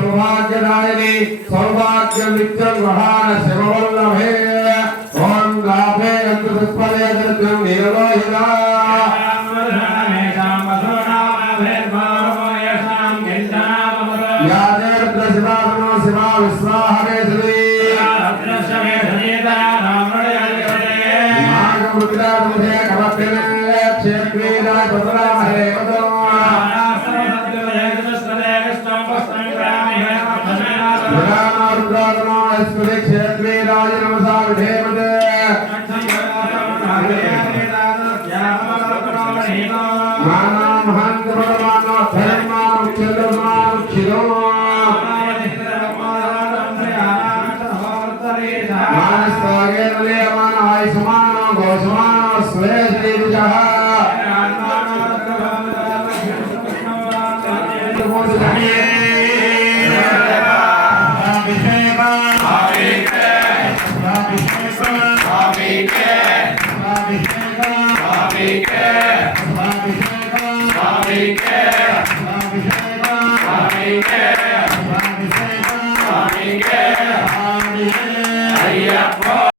सौभाग्यदायिनी सौभाग्यमित्रग्रहाण शिववल्लभे ओम गाभे अन्तपुष्पले दृत्यं नीललोहिता या देवद्र शिवात्मा शिवा विश्वाहवे श्री नागमुद्रामुदे कवत्तिने क्षेत्रीरा पतरामहे क्षेत्रीराज नमसा विधेमते Swami